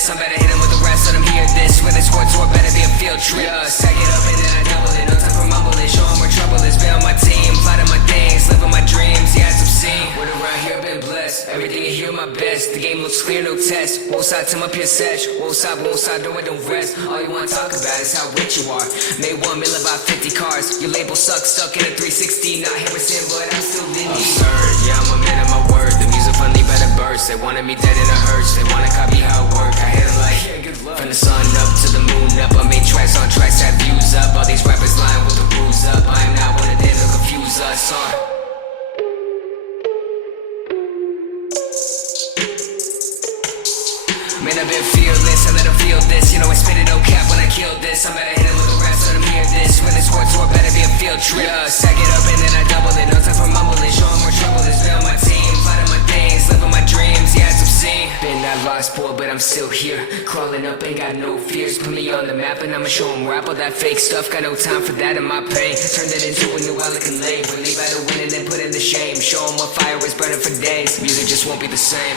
this, I'm better hit him with the rest, let him hear this. When it's war tour, better be a field trip. Stack it up and then I double it, no time for mumbling. Show him where trouble is, be on my team. Plotting my things, living my dreams, yeah, it's obscene. Word around here, been blessed, everything you hear my best. The game looks clear, no test. Won't side to my peer sesh, won't stop, don't rest. All you wanna talk about is how rich you are. Made 1 million, about 50 cars. Your label sucks, stuck in a 360. Not Harrison, but I'm still Lindy. Absurd, yeah, I'm a man of my word. The music finally better burst. They wanted me dead in a hearse. They wanna copy how it work. I hit it like, yeah, good luck. From the sun up to the moon up. I made tracks on tracks, had views up. All these rappers lying with the rules up. I'm not one of them, they'll confuse us, Man, I've been fearless, I let them feel this. You know I spit it, no cap when I kill this. I'm better hit him with the rest, let them hear this. When it's war tour, better be a field trip. Stack it up and then I double it. No time for mumbling, show him where trouble is. Be on my team, plotting my things, living my dreams, yeah, it's obscene. Been that lost boy, but I'm still here. Crawling up, ain't got no fears. Put me on the map and I'ma show him rap. All that fake stuff, got no time for that in my pain. Turned it into a new Alec and Lane. When they better win and then put in the shame. Show him what fire is burning for days. Music just won't be the same.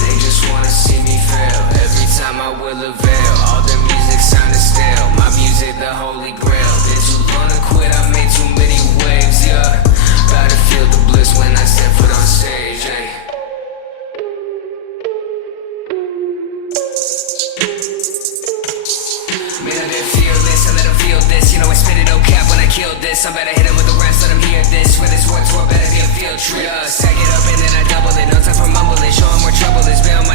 They just wanna see me fail. Every time I will avail. All their music sounding stale. My music the holy grail. Been too long to quit, I made too many waves, yeah. About to feel the bliss when I step foot on stage, hey. Man, I've been fearless, I let them feel this. You know I spit it, no cap when I kill this. I'm better hit him with the rest, let them hear this. When it's war tour, better be a field trip. Stack it up and then I double it. No time for mumbling, show him where trouble is. Be on my